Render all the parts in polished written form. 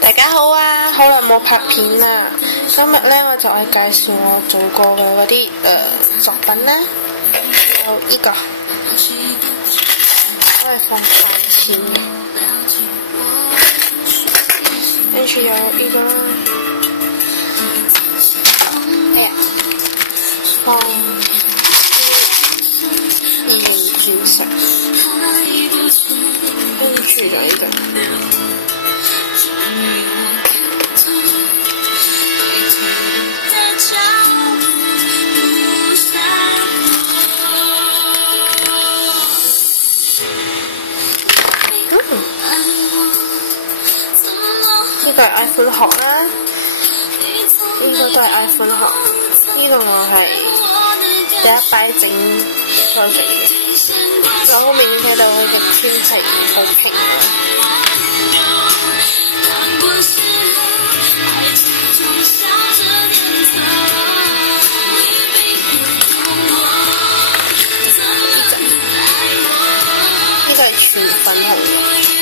大家好啊，好耐冇拍片啦。今日咧我就係介紹我做過嘅嗰啲作品啦。有呢個，都係放飯錢嘅。跟住有呢個啦，哎呀，放意面鑽石。跟住就呢個。呢個係 iPhone 殼啦，呢個都係 iPhone 殼，呢個我係第一擺整再整嘅，我好明顯睇到佢嘅天係好平嘅。呢個係全粉紅嘅。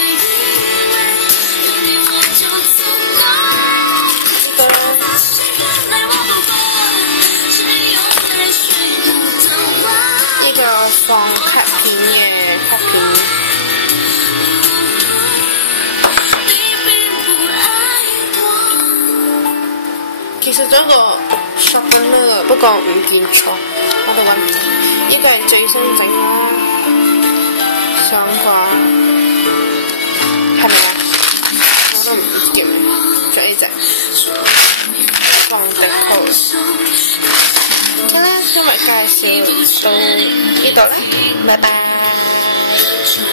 放卡片嘅卡片，其實仲有個 sharpener， 不過唔見咗，我哋揾唔到。呢個係最新整啦，想掛係咪啊？我都唔知叫咩，仲有呢隻放地鋪。好啦，今日介紹到呢度啦，拜拜。